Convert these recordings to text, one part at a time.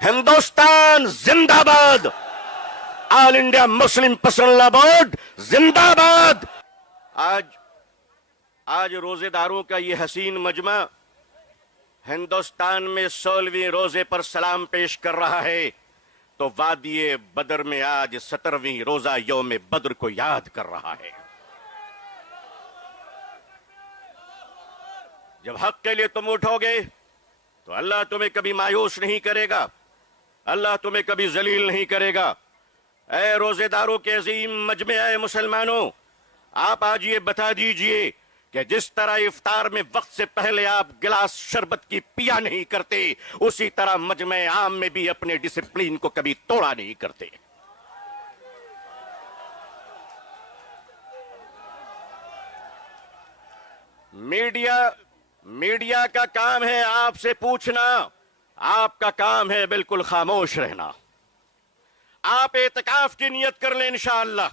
हिंदुस्तान जिंदाबाद, all India Muslim personal law board जिंदाबाद। आज रोजेदारों का ये हसीन मजमा हिंदुस्तान में 16वीं रोजे पर सलाम पेश कर रहा है, तो वादिये बदर में आज 17वीं रोजा यौम बद्र को याद कर रहा है। जब हक के लिए तुम उठोगे तो अल्लाह तुम्हें कभी मायूस नहीं करेगा, अल्लाह तुम्हें कभी जलील नहीं करेगा। ऐ रोजेदारों के अजीम मजमे, ऐ मुसलमानों, आप आज ये बता दीजिए कि जिस तरह इफ्तार में वक्त से पहले आप गिलास शरबत की पिया नहीं करते, उसी तरह मजमे आम में भी अपने डिसिप्लिन को कभी तोड़ा नहीं करते। मीडिया का काम है आपसे पूछना, आपका काम है बिल्कुल खामोश रहना। आप एतकाफ की नियत कर लें इंशाअल्लाह।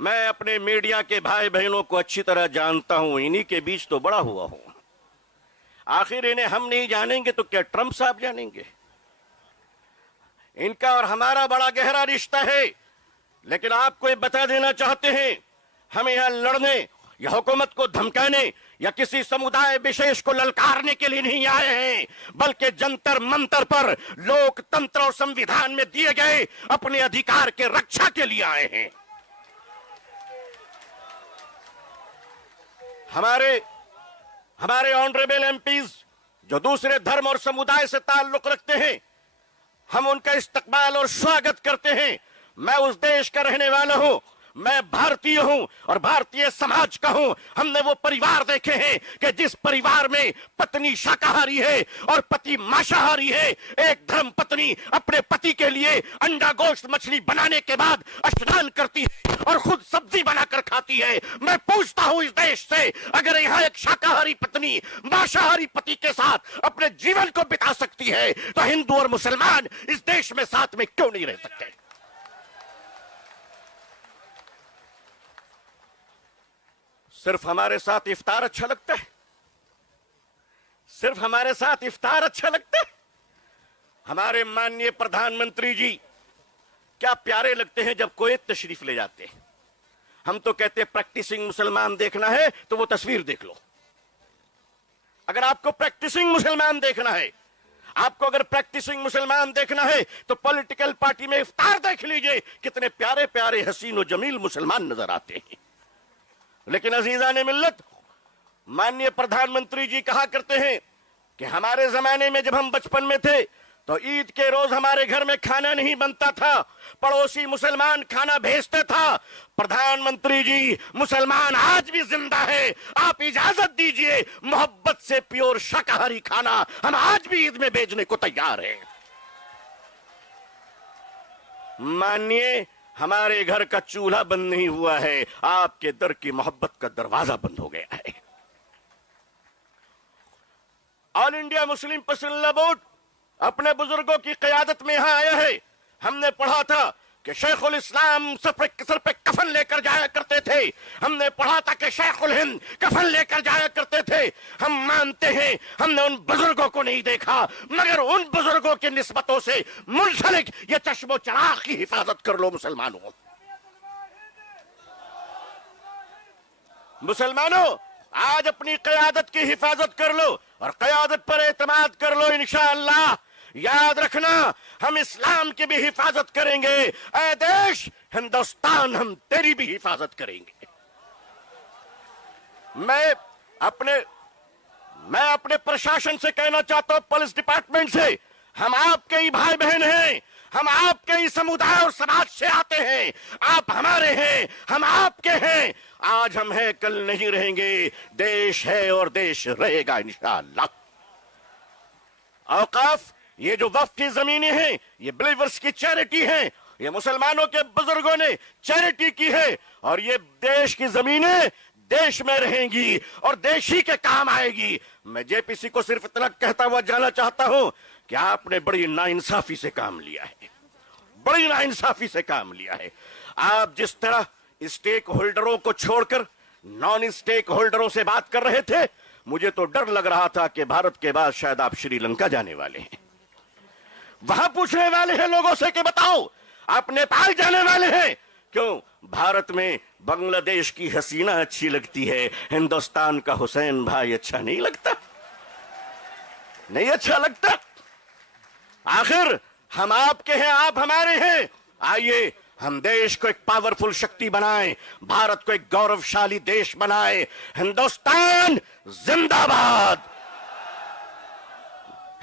मैं अपने मीडिया के भाई बहनों को अच्छी तरह जानता हूं, इन्हीं के बीच तो बड़ा हुआ हूं। आखिर इन्हें हम नहीं जानेंगे तो क्या ट्रंप साहब जानेंगे? इनका और हमारा बड़ा गहरा रिश्ता है। लेकिन आपको ये बता देना चाहते हैं, हम यहां लड़ने या हुकूमत को धमकाने या किसी समुदाय विशेष को ललकारने के लिए नहीं आए हैं, बल्कि जंतर मंतर पर लोकतंत्र और संविधान में दिए गए अपने अधिकार के रक्षा के लिए आए हैं। हमारे ऑनरेबल एमपीज जो दूसरे धर्म और समुदाय से ताल्लुक रखते हैं, हम उनका इस्तकबाल और स्वागत करते हैं। मैं उस देश का रहने वाला हूं, मैं भारतीय हूं और भारतीय समाज का हूं। हमने वो परिवार देखे हैं कि जिस परिवार में पत्नी शाकाहारी है और पति मांसाहारी है। एक धर्म पत्नी अपने पति के लिए अंडा गोश्त मछली बनाने के बाद स्नान करती है और खुद सब्जी बनाकर खाती है। मैं पूछता हूं इस देश से, अगर यहां एक शाकाहारी पत्नी मांसाहारी पति के साथ अपने जीवन को बिता सकती है, तो हिंदू और मुसलमान इस देश में साथ में क्यों नहीं रह सकते? सिर्फ हमारे साथ इफ्तार अच्छा लगता है? सिर्फ हमारे साथ इफ्तार अच्छा लगता है? हमारे माननीय प्रधानमंत्री जी क्या प्यारे लगते हैं जब कोई तशरीफ ले जाते हैं। हम तो कहते हैं प्रैक्टिसिंग मुसलमान देखना है तो वो तस्वीर देख लो। अगर आपको प्रैक्टिसिंग मुसलमान देखना है, आपको अगर प्रैक्टिसिंग मुसलमान देखना है तो पॉलिटिकल पार्टी में इफ्तार देख लीजिए, कितने प्यारे प्यारे हसीन और जमील मुसलमान नजर आते हैं। लेकिन अजीजाने मिल्लत, माननीय प्रधानमंत्री जी कहा करते हैं कि हमारे जमाने में जब हम बचपन में थे तो ईद के रोज हमारे घर में खाना नहीं बनता था, पड़ोसी मुसलमान खाना भेजते था। प्रधानमंत्री जी, मुसलमान आज भी जिंदा है। आप इजाजत दीजिए, मोहब्बत से प्योर शाकाहारी खाना हम आज भी ईद में भेजने को तैयार हैं। मानिए, हमारे घर का चूल्हा बंद नहीं हुआ है, आपके दर की मोहब्बत का दरवाजा बंद हो गया है। All India Muslim personal law board अपने बुजुर्गों की क़यादत में यहां आया है। हमने पढ़ा था कि शेखुल इस्लाम सर पे कफन लेकर जाया करते थे। हमने पढ़ा था कि शेखुल हिंद कफन लेकर जाया करते थे। हम मानते हैं हमने उन बुजुर्गों को नहीं देखा, मगर उन बुजुर्गों की निस्बतों से मुंसलिक ये चश्मो चराग की हिफाजत कर लो मुसलमानों। मुसलमानों, आज अपनी क़यादत की हिफाजत कर लो और क़यादत पर एतमाद कर लो। इंशाअल्लाह याद रखना, हम इस्लाम की भी हिफाजत करेंगे। ऐ देश हिंदुस्तान, हम तेरी भी हिफाजत करेंगे। मैं अपने प्रशासन से कहना चाहता हूं, पुलिस डिपार्टमेंट से, हम आपके ही भाई बहन हैं, हम आपके ही समुदाय और समाज से आते हैं। आप हमारे हैं, हम आपके हैं। आज हम हैं, कल नहीं रहेंगे। देश है और देश रहेगा इंशाअल्लाह। औकाफ, ये जो वक्फ की जमीनें हैं, ये बिलीवर्स की चैरिटी हैं। ये मुसलमानों के बुजुर्गों ने चैरिटी की है और ये देश की जमीनें देश में रहेंगी और देश ही के काम आएगी। मैं जेपीसी को सिर्फ इतना कहता हुआ जाना चाहता हूं कि आपने बड़ी नाइंसाफी से काम लिया है, बड़ी नाइंसाफी से काम लिया है। आप जिस तरह स्टेक होल्डरों को छोड़कर नॉन स्टेक होल्डरों से बात कर रहे थे, मुझे तो डर लग रहा था कि भारत के बाद शायद आप श्रीलंका जाने वाले हैं। वहां पूछने वाले हैं लोगों से कि बताओ आप नेपाल जाने वाले हैं क्यों? भारत में बांग्लादेश की हसीना अच्छी लगती है, हिंदुस्तान का हुसैन भाई अच्छा नहीं लगता? नहीं अच्छा लगता? आखिर हम आपके हैं, आप हमारे हैं। आइए हम देश को एक पावरफुल शक्ति बनाएं, भारत को एक गौरवशाली देश बनाएं। हिंदुस्तान जिंदाबाद,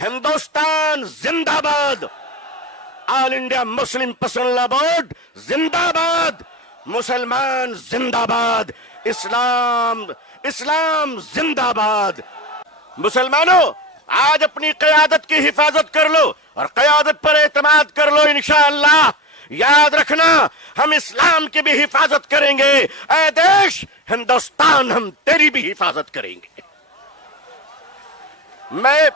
हिंदुस्तान जिंदाबाद, all India Muslim personal law board जिंदाबाद, मुसलमान जिंदाबाद, इस्लाम इस्लाम जिंदाबाद। मुसलमानों, आज अपनी क़यादत की हिफाजत कर लो और क़यादत पर एतमाद कर लो। इंशाअल्लाह याद रखना, हम इस्लाम की भी हिफाजत करेंगे। ऐ देश हिंदुस्तान, हम तेरी भी हिफाजत करेंगे। मैं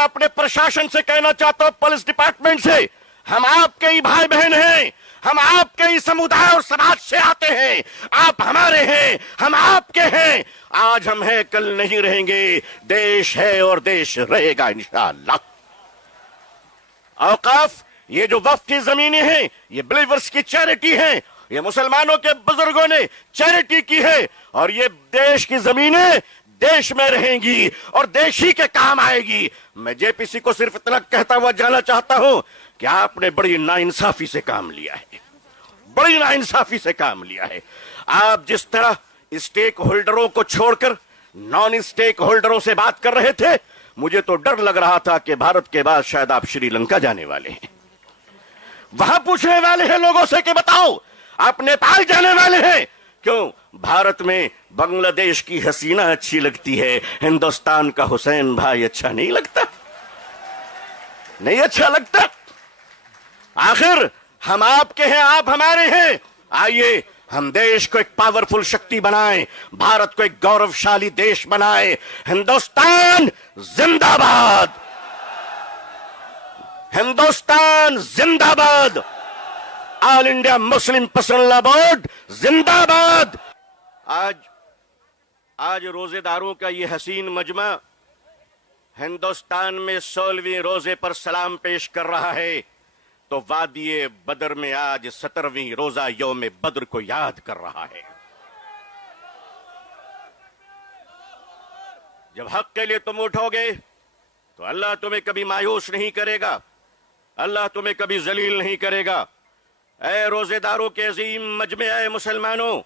अपने प्रशासन से कहना चाहता हूं, पुलिस डिपार्टमेंट से, हम आपके ही भाई बहन हैं, हम आपके ही समुदाय और समाज से आते हैं। आप हमारे हैं, हम आपके हैं। आज हम हैं, कल नहीं रहेंगे। देश है और देश रहेगा इंशाअल्लाह। औकाफ, ये जो वक्फ की जमीनें हैं, ये बिलीवर्स की चैरिटी है, ये मुसलमानों के बुजुर्गों ने चैरिटी की है, और ये देश की जमीनें देश में रहेंगी और देश ही के काम आएगी। मैं जेपीसी को सिर्फ इतना कहता हुआ जाना चाहता हूं कि आपने बड़ी नाइंसाफी से काम लिया है, बड़ी नाइंसाफी से काम लिया है। आप जिस तरह स्टेक होल्डरों को छोड़कर नॉन स्टेक होल्डरों से बात कर रहे थे, मुझे तो डर लग रहा था कि भारत के बाद शायद आप श्रीलंका जाने वाले हैं। वहां पूछने वाले हैं लोगों से कि बताओ आप नेपाल जाने वाले हैं क्यों? भारत में बांग्लादेश की हसीना अच्छी लगती है, हिंदुस्तान का हुसैन भाई अच्छा नहीं लगता? नहीं अच्छा लगता? आखिर हम आपके हैं, आप हमारे हैं। आइए हम देश को एक पावरफुल शक्ति बनाएं, भारत को एक गौरवशाली देश बनाएं। हिंदुस्तान जिंदाबाद, हिंदुस्तान जिंदाबाद, all India Muslim personal law board जिंदाबाद। आज रोजेदारों का ये हसीन मजमा हिंदुस्तान में 16वीं रोजे पर सलाम पेश कर रहा है, तो वादिये बदर में आज 17वीं रोजा यौम बद्र को याद कर रहा है। जब हक के लिए तुम उठोगे तो अल्लाह तुम्हें कभी मायूस नहीं करेगा, अल्लाह तुम्हें कभी जलील नहीं करेगा। ऐ रोजेदारों के अजीम मजमे, ऐ मुसलमानों,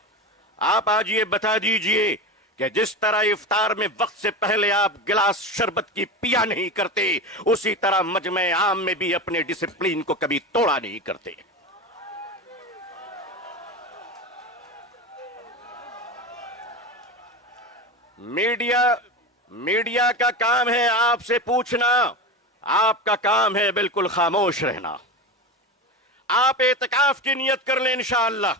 आप आज ये बता दीजिए कि जिस तरह इफ्तार में वक्त से पहले आप गिलास शरबत की पिया नहीं करते, उसी तरह मजमे आम में भी अपने डिसिप्लिन को कभी तोड़ा नहीं करते। मीडिया का काम है आपसे पूछना, आपका काम है बिल्कुल खामोश रहना। आप एतकाफ की नियत कर लें इंशाअल्लाह।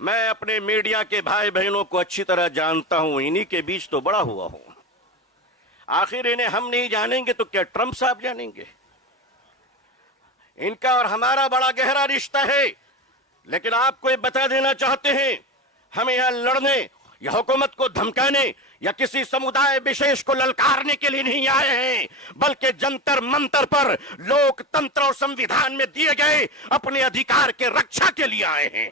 मैं अपने मीडिया के भाई बहनों को अच्छी तरह जानता हूं, इन्हीं के बीच तो बड़ा हुआ हूं। आखिर इन्हें हम नहीं जानेंगे तो क्या ट्रंप साहब जानेंगे? इनका और हमारा बड़ा गहरा रिश्ता है। लेकिन आपको ये बता देना चाहते हैं, हम यहां लड़ने या हुकूमत को धमकाने या किसी समुदाय विशेष को ललकारने के लिए नहीं आए हैं, बल्कि जंतर मंतर पर लोकतंत्र और संविधान में दिए गए अपने अधिकार के रक्षा के लिए आए हैं।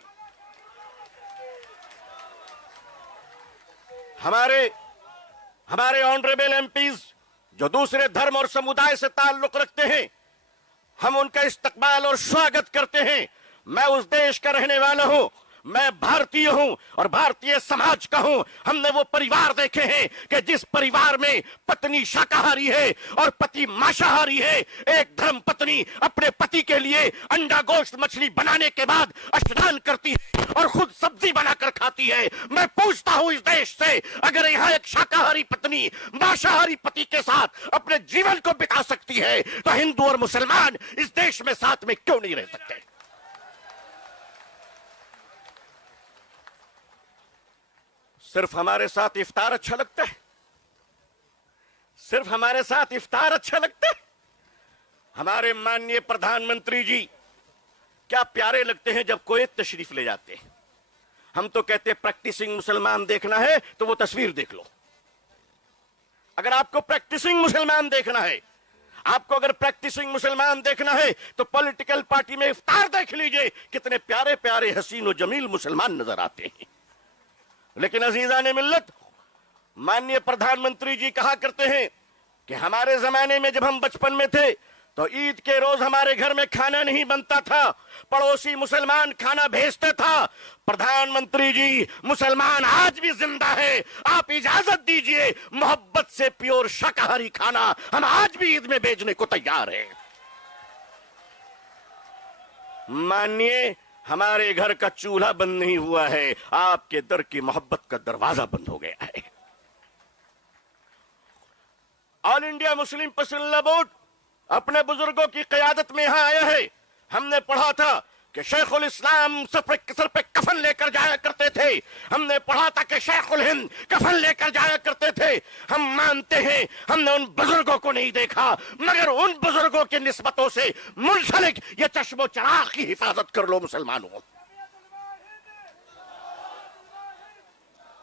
हमारे ऑनरेबल एमपीज जो दूसरे धर्म और समुदाय से ताल्लुक रखते हैं, हम उनका इस्तकबाल और स्वागत करते हैं। मैं उस देश का रहने वाला हूं, मैं भारतीय हूं और भारतीय समाज का हूं। हमने वो परिवार देखे हैं कि जिस परिवार में पत्नी शाकाहारी है और पति मांसाहारी है, एक धर्म पत्नी अपने पति के लिए अंडा गोश्त मछली बनाने के बाद स्नान करती है और खुद सब्जी बनाकर खाती है। मैं पूछता हूं इस देश से, अगर यहां एक शाकाहारी पत्नी मांसाहारी पति के साथ अपने जीवन को बिता सकती है, तो हिंदू और मुसलमान इस देश में साथ में क्यों नहीं रह सकते? सिर्फ हमारे साथ इफ्तार अच्छा लगता है, सिर्फ हमारे साथ इफ्तार अच्छा लगता है। हमारे माननीय प्रधानमंत्री जी क्या प्यारे लगते हैं जब कुवैत तशरीफ ले जाते हैं। हम तो कहते हैं प्रैक्टिसिंग मुसलमान देखना है तो वो तस्वीर देख लो। अगर आपको प्रैक्टिसिंग मुसलमान देखना है आपको अगर प्रैक्टिसिंग मुसलमान देखना है तो पॉलिटिकल पार्टी में इफ्तार देख लीजिए, कितने प्यारे प्यारे हसीन और जमील मुसलमान नजर आते हैं। लेकिन अजीजान मिल्लत, माननीय प्रधानमंत्री जी कहा करते हैं कि हमारे जमाने में जब हम बचपन में थे तो ईद के रोज हमारे घर में खाना नहीं बनता था, पड़ोसी मुसलमान खाना भेजते था। प्रधानमंत्री जी, मुसलमान आज भी जिंदा है, आप इजाजत दीजिए, मोहब्बत से प्योर शाकाहारी खाना हम आज भी ईद में भेजने को तैयार हैं। मानिए, हमारे घर का चूल्हा बंद नहीं हुआ है, आपके दर की मोहब्बत का दरवाजा बंद हो गया है। All India Muslim personal board अपने बुजुर्गों की क़यादत में यहां आया है। हमने पढ़ा था कि शेखुल इस्लाम सर पे कफन लेकर जाया करते थे, हमने पढ़ा था कि शेखुल हिंद कफन लेकर जाया करते थे। हम मानते हैं हमने उन बुजुर्गों को नहीं देखा, मगर उन बुजुर्गों की निस्बतों से मुंसलिक ये चश्मो चराग की हिफाजत कर लो मुसलमानों।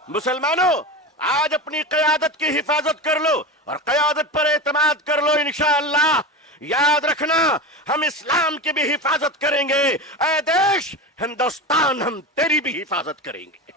मुसलमानों, आज अपनी क़यादत की हिफाजत कर लो और क़यादत पर एतमाद कर लो। इंशाअल्लाह याद रखना, हम इस्लाम की भी हिफाजत करेंगे। ऐ देश हिंदुस्तान, हम तेरी भी हिफाजत करेंगे।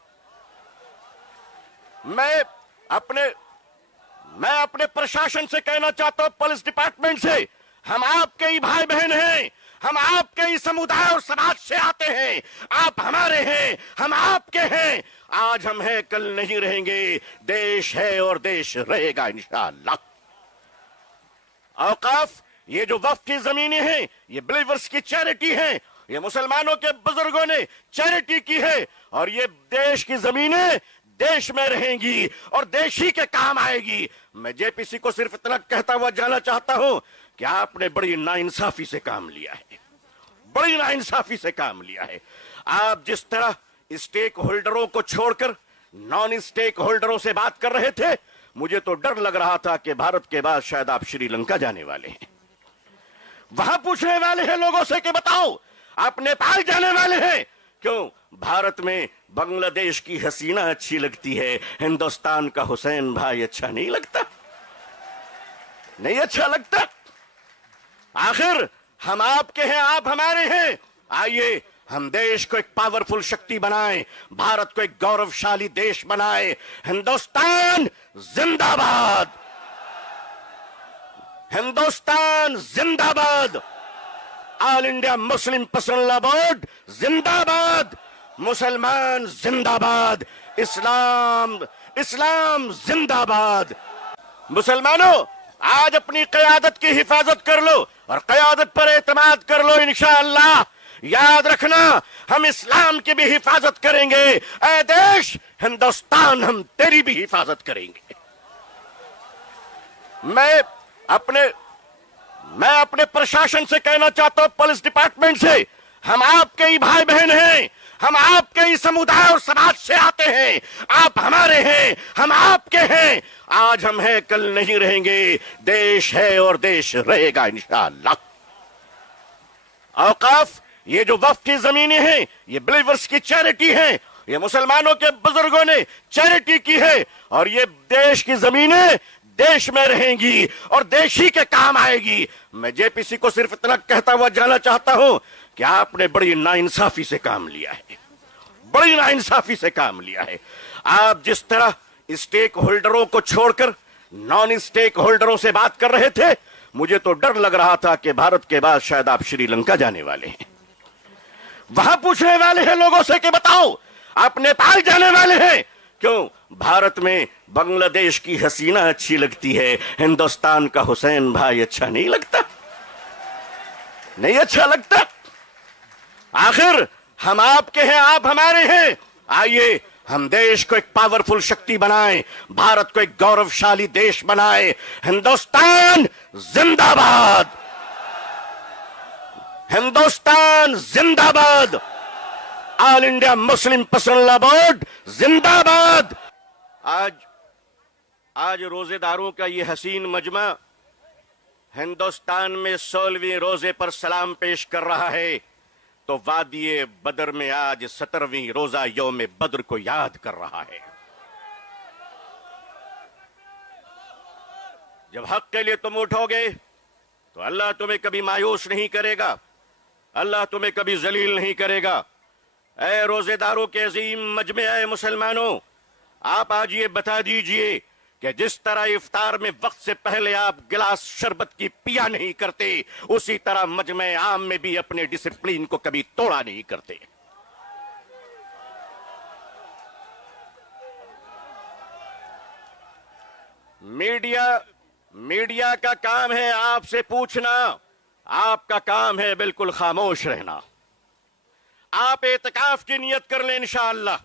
मैं अपने प्रशासन से कहना चाहता हूं, पुलिस डिपार्टमेंट से, हम आपके ही भाई बहन हैं, हम आपके ही समुदाय और समाज से आते हैं। आप हमारे हैं, हम आपके हैं। आज हम हैं, कल नहीं रहेंगे। देश है और देश रहेगा इंशाअल्लाह। औकाफ, ये जो वक्फ की जमीनें हैं, ये बिलीवर्स की चैरिटी है, ये मुसलमानों के बुजुर्गों ने चैरिटी की है, और ये देश की जमीनें देश में रहेंगी और देश ही के काम आएगी। मैं जेपीसी को सिर्फ इतना कहता हुआ जाना चाहता हूं कि आपने बड़ी नाइंसाफी से काम लिया है, बड़ी नाइंसाफी से काम लिया है। आप जिस तरह स्टेक होल्डरों को छोड़कर नॉन स्टेक होल्डरों से बात कर रहे थे, मुझे तो डर लग रहा था कि भारत के बाद शायद आप श्रीलंका जाने वाले हैं। वहां पूछने वाले हैं लोगों से कि बताओ आप नेपाल जाने वाले हैं क्यों? भारत में बांग्लादेश की हसीना अच्छी लगती है, हिंदुस्तान का हुसैन भाई अच्छा नहीं लगता? नहीं अच्छा लगता? आखिर हम आपके हैं, आप हमारे हैं। आइए हम देश को एक पावरफुल शक्ति बनाएं, भारत को एक गौरवशाली देश बनाएं। हिंदुस्तान जिंदाबाद, हिंदुस्तान जिंदाबाद, all India Muslim personal board जिंदाबाद, मुसलमान जिंदाबाद, इस्लाम इस्लाम जिंदाबाद। मुसलमानों, आज अपनी क़यादत की हिफाजत कर लो और क़यादत पर एतमाद कर लो इंशाअल्लाह। याद रखना, हम इस्लाम की भी हिफाजत करेंगे। ऐ देश हिंदुस्तान, हम तेरी भी हिफाजत करेंगे। मैं अपने प्रशासन से कहना चाहता हूं, पुलिस डिपार्टमेंट से, हम आपके ही भाई बहन हैं, हम आपके ही समुदाय और समाज से आते हैं। आप हमारे हैं, हम आपके हैं। आज हम हैं, कल नहीं रहेंगे। देश है और देश रहेगा इंशाअल्लाह। औकाफ, ये जो वक्फ की जमीनें हैं, ये बिलीवर्स की चैरिटी है, ये मुसलमानों के बुजुर्गों ने चैरिटी की है, और ये देश की जमीनें देश में रहेंगी और देश ही के काम आएगी। मैं जेपीसी को सिर्फ इतना कहता हुआ जाना चाहता हूं कि आपने बड़ी नाइंसाफी से काम लिया है, बड़ी नाइंसाफी से काम लिया है। आप जिस तरह स्टेक होल्डरों को छोड़कर नॉन स्टेक होल्डरों से बात कर रहे थे, मुझे तो डर लग रहा था कि भारत के बाद शायद आप श्रीलंका जाने वाले हैं। वहां पूछने वाले हैं लोगों से कि बताओ आप नेपाल जाने वाले हैं क्यों? भारत में बांग्लादेश की हसीना अच्छी लगती है, हिंदुस्तान का हुसैन भाई अच्छा नहीं लगता? नहीं अच्छा लगता? आखिर हम आपके हैं, आप हमारे हैं। आइए हम देश को एक पावरफुल शक्ति बनाएं, भारत को एक गौरवशाली देश बनाएं। हिंदुस्तान जिंदाबाद, हिंदुस्तान जिंदाबाद, all India Muslim personal board जिंदाबाद। आज रोजेदारों का ये हसीन मजमा हिंदुस्तान में 16वीं रोजे पर सलाम पेश कर रहा है, तो वादिये बदर में आज 17वीं रोजा यौम बद्र को याद कर रहा है। जब हक के लिए तुम उठोगे तो अल्लाह तुम्हें कभी मायूस नहीं करेगा, अल्लाह तुम्हें कभी जलील नहीं करेगा। ऐ रोजेदारों के अजीम मजमे मुसलमानों, आप आज ये बता दीजिए कि जिस तरह इफ्तार में वक्त से पहले आप गिलास शरबत की पिया नहीं करते, उसी तरह मजमे आम में भी अपने डिसिप्लिन को कभी तोड़ा नहीं करते। मीडिया का काम है आपसे पूछना, आपका काम है बिल्कुल खामोश रहना। आप एतकाफ की नियत कर लें इंशाअल्लाह।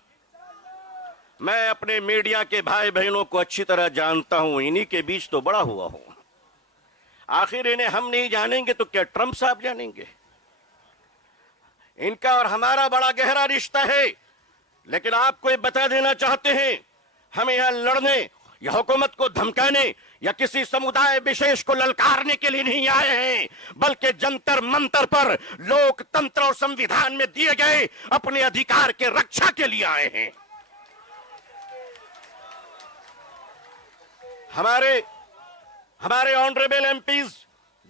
मैं अपने मीडिया के भाई बहनों को अच्छी तरह जानता हूं, इन्हीं के बीच तो बड़ा हुआ हूं। आखिर इन्हें हम नहीं जानेंगे तो क्या ट्रंप साहब जानेंगे? इनका और हमारा बड़ा गहरा रिश्ता है। लेकिन आपको ये बता देना चाहते हैं, हम यहां लड़ने या हुकूमत को धमकाने या किसी समुदाय विशेष को ललकारने के लिए नहीं आए हैं, बल्कि जंतर मंतर पर लोकतंत्र और संविधान में दिए गए अपने अधिकार के रक्षा के लिए आए हैं। हमारे ऑनरेबल एमपीज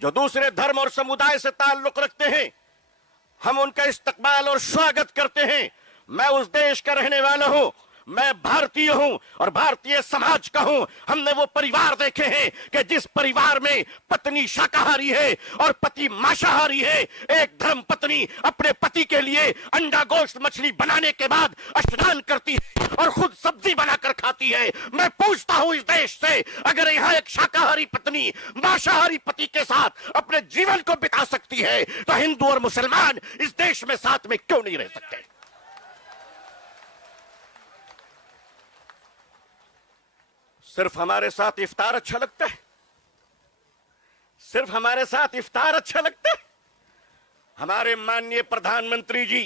जो दूसरे धर्म और समुदाय से ताल्लुक रखते हैं, हम उनका इस्तकबाल और स्वागत करते हैं। मैं उस देश का रहने वाला हूं, मैं भारतीय हूं और भारतीय समाज का हूं। हमने वो परिवार देखे हैं कि जिस परिवार में पत्नी शाकाहारी है और पति मांसाहारी है। एक धर्म पत्नी अपने पति के लिए अंडा गोश्त मछली बनाने के बाद स्नान करती है और खुद सब्जी बनाकर खाती है। मैं पूछता हूं इस देश से, अगर यहां एक शाकाहारी पत्नी मांसाहारी पति के साथ अपने जीवन को बिता सकती है, तो हिंदू और मुसलमान इस देश में साथ में क्यों नहीं रह सकते? सिर्फ हमारे साथ इफ्तार अच्छा लगता है? सिर्फ हमारे साथ इफ्तार अच्छा लगता है? हमारे माननीय प्रधानमंत्री जी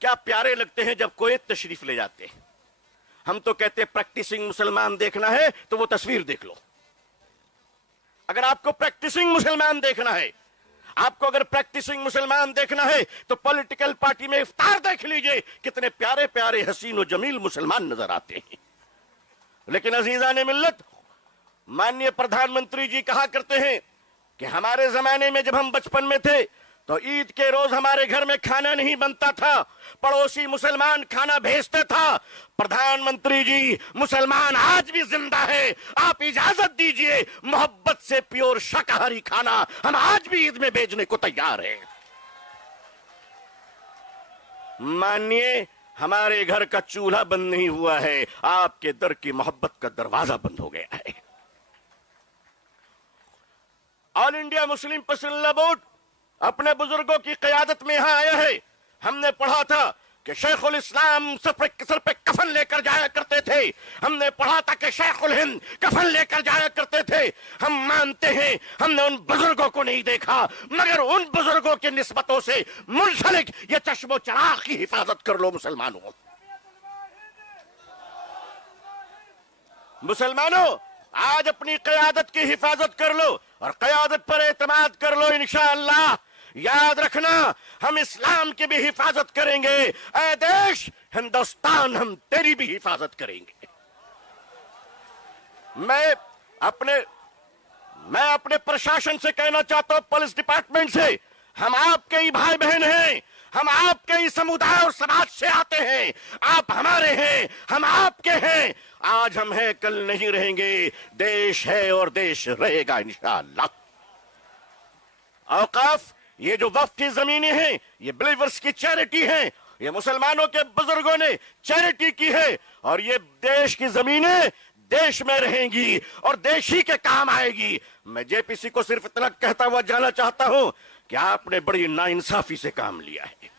क्या प्यारे लगते हैं जब कोई तशरीफ ले जाते हैं। हम तो कहते हैं प्रैक्टिसिंग मुसलमान देखना है तो वो तस्वीर देख लो। अगर आपको प्रैक्टिसिंग मुसलमान देखना है, आपको अगर प्रैक्टिसिंग मुसलमान देखना है तो पॉलिटिकल पार्टी में इफ्तार देख लीजिए, कितने प्यारे प्यारे हसीन और जमील मुसलमान नजर आते हैं। लेकिन अजीजान मिल्लत, माननीय प्रधानमंत्री जी कहा करते हैं कि हमारे जमाने में जब हम बचपन में थे तो ईद के रोज हमारे घर में खाना नहीं बनता था, पड़ोसी मुसलमान खाना भेजते था। प्रधानमंत्री जी, मुसलमान आज भी जिंदा है। आप इजाजत दीजिए, मोहब्बत से प्योर शाकाहारी खाना हम आज भी ईद में भेजने को तैयार हैं। मानिए, हमारे घर का चूल्हा बंद नहीं हुआ है, आपके दर की मोहब्बत का दरवाजा बंद हो गया है। All India Muslim personal board अपने बुजुर्गों की क़यादत में यहां आया है। हमने पढ़ा था कि शेखुल इस्लाम सर पे कफन लेकर जाया करते थे। हमने पढ़ा था कि शेखुल हिंद कफन लेकर जाया करते थे। हम मानते हैं हमने उन बुजुर्गों को नहीं देखा, मगर उन बुजुर्गों की निस्बतों से मुंसलिक ये चश्मो चराग की हिफाजत कर लो मुसलमानों। मुसलमानों, आज अपनी क़यादत की हिफाजत कर लो और क़यादत पर एतमाद कर लो। इंशाअल्लाह याद रखना, हम इस्लाम की भी हिफाजत करेंगे। ऐ देश हिंदुस्तान, हम तेरी भी हिफाजत करेंगे। मैं अपने प्रशासन से कहना चाहता हूं, पुलिस डिपार्टमेंट से, हम आपके ही भाई बहन हैं, हम आपके ही समुदाय और समाज से आते हैं। आप हमारे हैं, हम आपके हैं। आज हम हैं, कल नहीं रहेंगे। देश है और देश रहेगा इंशाअल्लाह। औकाफ, ये जो वक्फ की जमीनें हैं, ये बिलीवर्स की चैरिटी है। ये मुसलमानों के बुजुर्गों ने चैरिटी की है और ये देश की जमीनें देश में रहेंगी और देश ही के काम आएगी। मैं जेपीसी को सिर्फ इतना कहता हुआ जाना चाहता हूं कि आपने बड़ी नाइंसाफी से काम लिया है,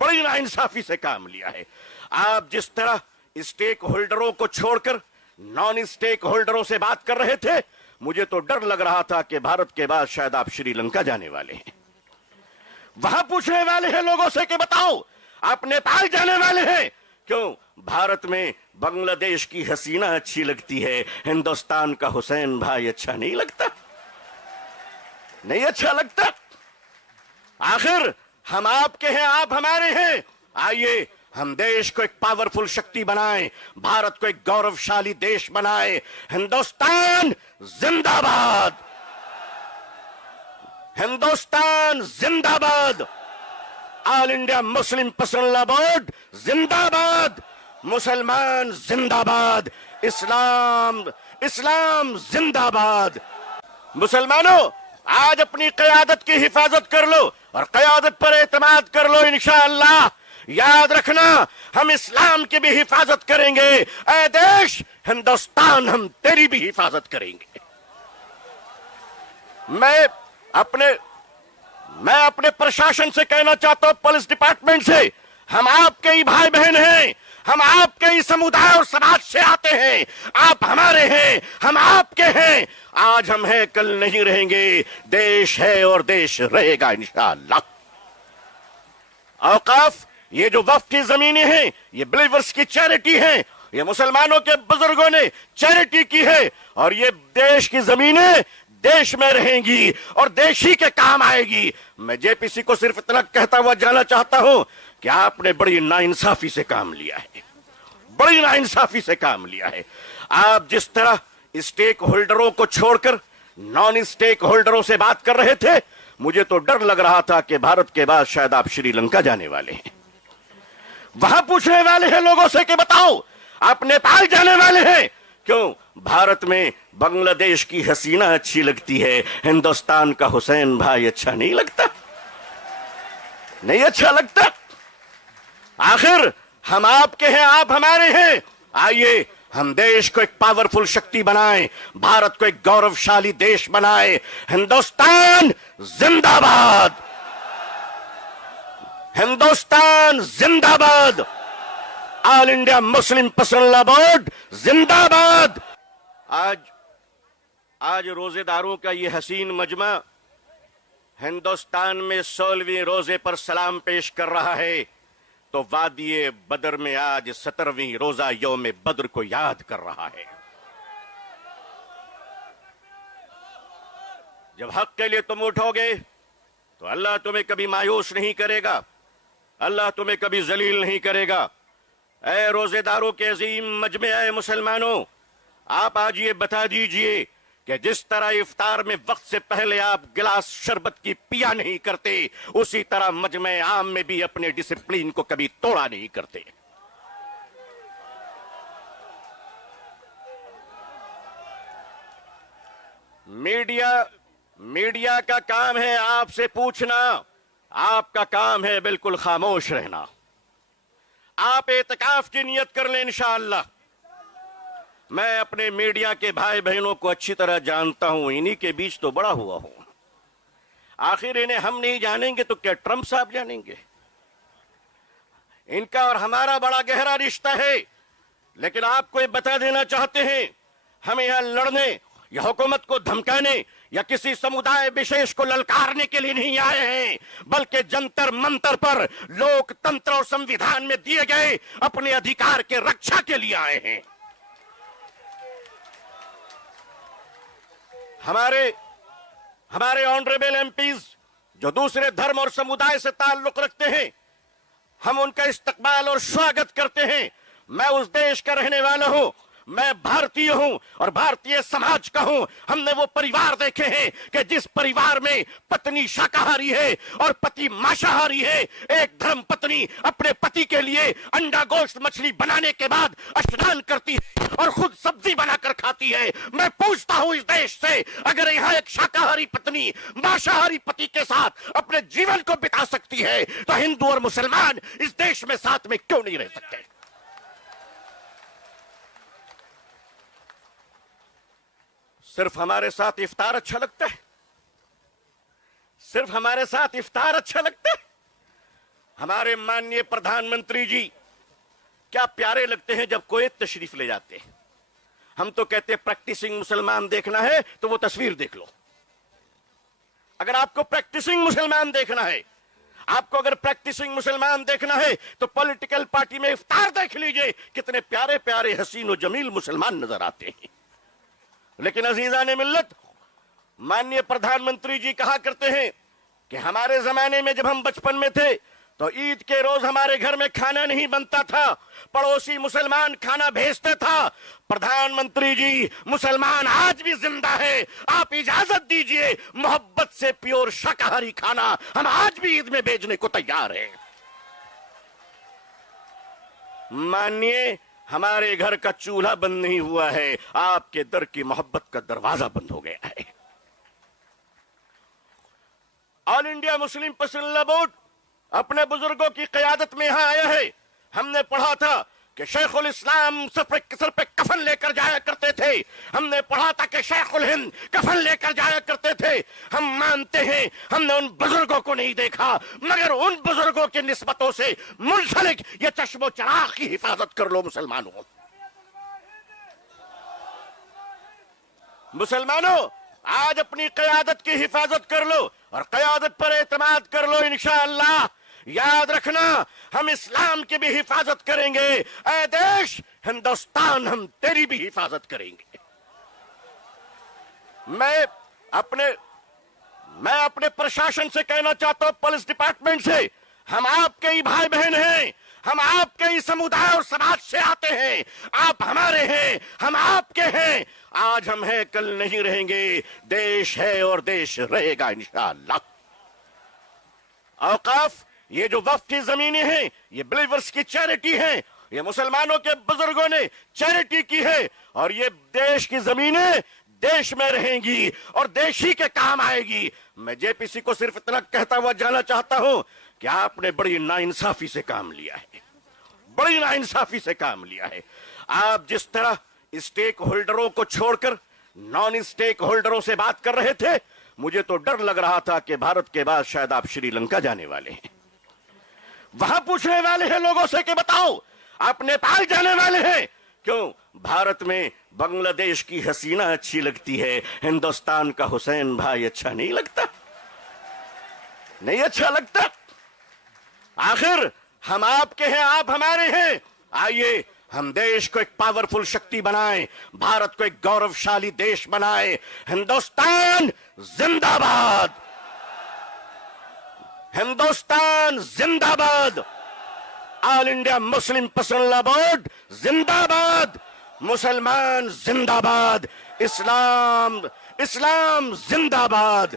बड़ी नाइंसाफी से काम लिया है। आप जिस तरह स्टेक होल्डरों को छोड़कर नॉन स्टेक होल्डरों से बात कर रहे थे, मुझे तो डर लग रहा था कि भारत के बाद शायद आप श्रीलंका जाने वाले हैं। वहां पूछने वाले हैं लोगों से कि बताओ आप नेपाल जाने वाले हैं क्यों? भारत में बांग्लादेश की हसीना अच्छी लगती है, हिंदुस्तान का हुसैन भाई अच्छा नहीं लगता? नहीं अच्छा लगता? आखिर हम आपके हैं, आप हमारे हैं। आइए हम देश को एक पावरफुल शक्ति बनाएं, भारत को एक गौरवशाली देश बनाएं। हिंदुस्तान जिंदाबाद, हिंदुस्तान जिंदाबाद, all India Muslim personal board जिंदाबाद, मुसलमान जिंदाबाद, इस्लाम इस्लाम जिंदाबाद। मुसलमानों, आज अपनी क़यादत की हिफाजत कर लो और क़यादत पर एतमाद कर लो। इंशाअल्लाह याद रखना, हम इस्लाम की भी हिफाजत करेंगे। ऐ देश हिंदुस्तान, हम तेरी भी हिफाजत करेंगे। मैं अपने प्रशासन से कहना चाहता हूं, पुलिस डिपार्टमेंट से, हम आपके ही भाई बहन हैं, हम आपके ही समुदाय और समाज से आते हैं। आप हमारे हैं, हम आपके हैं। आज हम हैं, कल नहीं रहेंगे। देश है और देश रहेगा इंशाअल्लाह। औकाफ, ये जो वक्फ की जमीनें हैं, ये बिलीवर्स की चैरिटी है, ये मुसलमानों के बुजुर्गों ने चैरिटी की है, और ये देश की जमीनें देश में रहेंगी और देश ही के काम आएगी। मैं जेपीसी को सिर्फ इतना कहता हुआ जाना चाहता हूं कि आपने बड़ी नाइंसाफी से काम लिया है, बड़ी नाइंसाफी से काम लिया है। आप जिस तरह स्टेक होल्डरों को छोड़कर नॉन स्टेक होल्डरों से बात कर रहे थे, मुझे तो डर लग रहा था कि भारत के बाद शायद आप श्रीलंका जाने वाले हैं। वहां पूछने वाले हैं लोगों से कि बताओ आप नेपाल जाने वाले हैं क्यों? भारत में बांग्लादेश की हसीना अच्छी लगती है, हिंदुस्तान का हुसैन भाई अच्छा नहीं लगता? नहीं अच्छा लगता? आखिर हम आपके हैं, आप हमारे हैं। आइए हम देश को एक पावरफुल शक्ति बनाएं, भारत को एक गौरवशाली देश बनाएं। हिंदुस्तान जिंदाबाद, हिंदुस्तान जिंदाबाद, all India Muslim personal board जिंदाबाद। आज रोजेदारों का ये हसीन मजमा हिंदुस्तान में 16वें रोजे पर सलाम पेश कर रहा है, तो वादिये बदर में आज 17वीं रोजा यौम बद्र को याद कर रहा है। जब हक के लिए तुम उठोगे तो अल्लाह तुम्हें कभी मायूस नहीं करेगा, अल्लाह तुम्हें कभी जलील नहीं करेगा। ऐ रोजेदारों के अजीम मजमे, ऐ मुसलमानों, आप आज ये बता दीजिए कि जिस तरह इफ्तार में वक्त से पहले आप गिलास शरबत की पिया नहीं करते, उसी तरह मजमे आम में भी अपने डिसिप्लिन को कभी तोड़ा नहीं करते। मीडिया का काम है आपसे पूछना, आपका काम है बिल्कुल खामोश रहना। आप एतकाफ की नियत कर लें इंशाअल्लाह। मैं अपने मीडिया के भाई बहनों को अच्छी तरह जानता हूं, इन्हीं के बीच तो बड़ा हुआ हूं। आखिर इन्हें हम नहीं जानेंगे तो क्या ट्रंप साहब जानेंगे? इनका और हमारा बड़ा गहरा रिश्ता है। लेकिन आपको ये बता देना चाहते हैं, हम यहां लड़ने या हुकूमत को धमकाने या किसी समुदाय विशेष को ललकारने के लिए नहीं आए हैं, बल्कि जंतर मंतर पर लोकतंत्र और संविधान में दिए गए अपने अधिकार के रक्षा के लिए आए हैं। हमारे ऑनरेबल एमपीज जो दूसरे धर्म और समुदाय से ताल्लुक रखते हैं, हम उनका इस्तकबाल और स्वागत करते हैं। मैं उस देश का रहने वाला हूं, मैं भारतीय हूं और भारतीय समाज का हूं। हमने वो परिवार देखे हैं कि जिस परिवार में पत्नी शाकाहारी है और पति मांसाहारी है, एक धर्म पत्नी अपने पति के लिए अंडा गोश्त मछली बनाने के बाद स्नान करती है और खुद सब्जी बनाकर खाती है। मैं पूछता हूं इस देश से, अगर यहां एक शाकाहारी पत्नी मांसाहारी पति के साथ अपने जीवन को बिता सकती है, तो हिंदू और मुसलमान इस देश में साथ में क्यों नहीं रह सकते? सिर्फ हमारे साथ इफ्तार अच्छा लगता है, सिर्फ हमारे साथ इफ्तार अच्छा लगता है। हमारे माननीय प्रधानमंत्री जी क्या प्यारे लगते हैं जब कुवैत तशरीफ ले जाते हैं। हम तो कहते हैं प्रैक्टिसिंग मुसलमान देखना है तो वो तस्वीर देख लो। अगर आपको प्रैक्टिसिंग मुसलमान देखना है, आपको अगर प्रैक्टिसिंग मुसलमान देखना है तो पॉलिटिकल पार्टी में इफ्तार देख लीजिए, कितने प्यारे प्यारे हसीन और जमील मुसलमान नजर आते हैं। लेकिन अजीजा ने मिल्लत, माननीय प्रधानमंत्री जी कहा करते हैं कि हमारे जमाने में जब हम बचपन में थे तो ईद के रोज हमारे घर में खाना नहीं बनता था, पड़ोसी मुसलमान खाना भेजता था। प्रधानमंत्री जी, मुसलमान आज भी जिंदा है, आप इजाजत दीजिए, मोहब्बत से प्योर शाकाहारी खाना हम आज भी ईद में भेजने को तैयार हैं। मानिए हमारे घर का चूल्हा बंद नहीं हुआ है, आपके दर की मोहब्बत का दरवाजा बंद हो गया है। All India Muslim personal board अपने बुजुर्गों की क़यादत में यहां आया है। हमने पढ़ा था कि शेखुल इस्लाम सर पे कफन लेकर जाया करते थे। हमने पढ़ा था कि शेखुल हिंद कफन लेकर जाया करते थे। हम मानते हैं हमने उन बुजुर्गों को नहीं देखा, मगर उन बुजुर्गों की निस्बतों से मुंसलिक ये चश्मो चराग की हिफाजत कर लो मुसलमानों। मुसलमानों, आज अपनी क़यादत की हिफाजत कर लो और क़यादत पर एतमाद कर लो। इंशाअल्लाह याद रखना, हम इस्लाम की भी हिफाजत करेंगे। ऐ देश हिंदुस्तान, हम तेरी भी हिफाजत करेंगे। मैं अपने प्रशासन से कहना चाहता हूं, पुलिस डिपार्टमेंट से, हम आपके ही भाई बहन हैं, हम आपके ही समुदाय और समाज से आते हैं। आप हमारे हैं, हम आपके हैं। आज हम हैं, कल नहीं रहेंगे। देश है और देश रहेगा इंशाअल्लाह। औकाफ, ये जो वक्फ की जमीनें हैं, ये बिलीवर्स की चैरिटी है। ये मुसलमानों के बुजुर्गों ने चैरिटी की है और ये देश की जमीनें देश में रहेंगी और देश ही के काम आएगी। मैं जेपीसी को सिर्फ इतना कहता हुआ जाना चाहता हूं कि आपने बड़ी नाइंसाफी से काम लिया है, बड़ी नाइंसाफी से काम लिया है। आप जिस तरह स्टेक होल्डरों को छोड़कर नॉन स्टेक होल्डरों से बात कर रहे थे, मुझे तो डर लग रहा था कि भारत के बाद शायद आप श्रीलंका जाने वाले हैं। वहां पूछने वाले हैं लोगों से कि बताओ आप नेपाल जाने वाले हैं क्यों? भारत में बांग्लादेश की हसीना अच्छी लगती है, हिंदुस्तान का हुसैन भाई अच्छा नहीं लगता? नहीं अच्छा लगता? आखिर हम आपके हैं, आप हमारे हैं। आइए हम देश को एक पावरफुल शक्ति बनाएं, भारत को एक गौरवशाली देश बनाएं। हिंदुस्तान जिंदाबाद, हिंदुस्तान जिंदाबाद, all India Muslim personal board जिंदाबाद, मुसलमान जिंदाबाद, इस्लाम जिंदाबाद।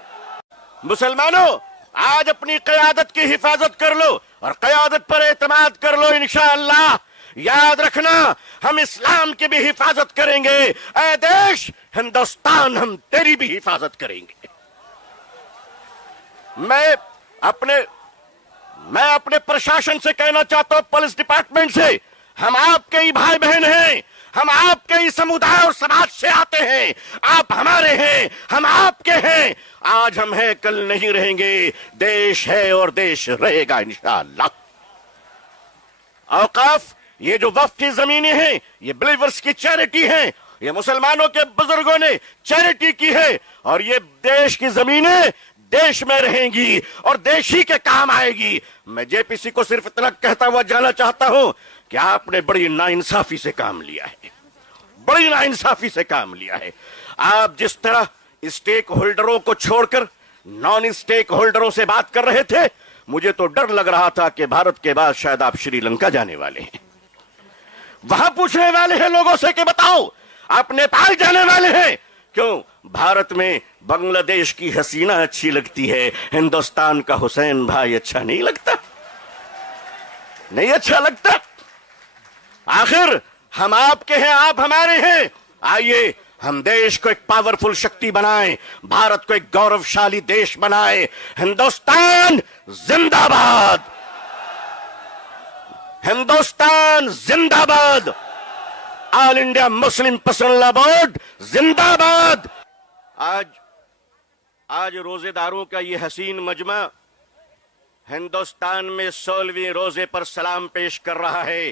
मुसलमानों, आज अपनी क़यादत की हिफाजत कर लो और क़यादत पर एतमाद कर लो इंशाअल्लाह। याद रखना, हम इस्लाम की भी हिफाजत करेंगे। ऐ देश हिंदुस्तान, हम तेरी भी हिफाजत करेंगे। मैं अपने प्रशासन से कहना चाहता हूं, पुलिस डिपार्टमेंट से, हम आपके ही भाई बहन हैं, हम आपके ही समुदाय और समाज से आते हैं। आप हमारे हैं, हम आपके हैं। आज हम हैं, कल नहीं रहेंगे। देश है और देश रहेगा इंशाअल्लाह। औकाफ, ये जो वक्फ की जमीनें हैं, ये बिलीवर्स की चैरिटी है। ये मुसलमानों के बुजुर्गों ने चैरिटी की है और ये देश की जमीनें देश में रहेंगी और देश ही के काम आएगी। मैं जेपीसी को सिर्फ इतना कहता हुआ जाना चाहता हूं कि आपने बड़ी नाइंसाफी से काम लिया है, बड़ी नाइंसाफी से काम लिया है। आप जिस तरह स्टेक होल्डरों को छोड़कर नॉन स्टेक होल्डरों से बात कर रहे थे, मुझे तो डर लग रहा था कि भारत के बाद शायद आप श्रीलंका जाने वाले हैं। वहां पूछने वाले हैं लोगों से कि बताओ आप नेपाल जाने वाले हैं क्यों? भारत में बांग्लादेश की हसीना अच्छी लगती है, हिंदुस्तान का हुसैन भाई अच्छा नहीं लगता? नहीं अच्छा लगता? आखिर हम आपके हैं, आप हमारे हैं। आइए हम देश को एक पावरफुल शक्ति बनाएं, भारत को एक गौरवशाली देश बनाएं। हिंदुस्तान जिंदाबाद, हिंदुस्तान जिंदाबाद, all India Muslim personal board जिंदाबाद। आज रोजेदारों का ये हसीन मजमा हिंदुस्तान में 16वीं रोजे पर सलाम पेश कर रहा है,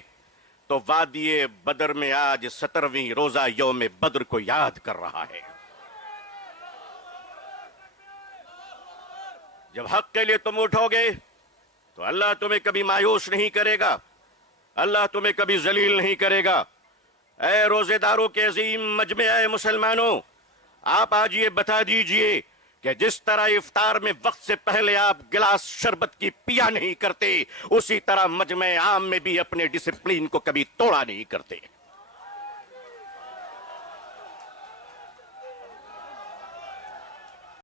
तो वादिये बदर में आज 17वीं रोजा यौम बद्र को याद कर रहा है। जब हक के लिए तुम उठोगे तो अल्लाह तुम्हें कभी मायूस नहीं करेगा, अल्लाह तुम्हें कभी जलील नहीं करेगा। ऐ रोजेदारों के अजीम मजमे, ऐ मुसलमानों, आप आज ये बता दीजिए कि जिस तरह इफ्तार में वक्त से पहले आप गिलास शरबत की पिया नहीं करते, उसी तरह मजमे आम में भी अपने डिसिप्लिन को कभी तोड़ा नहीं करते।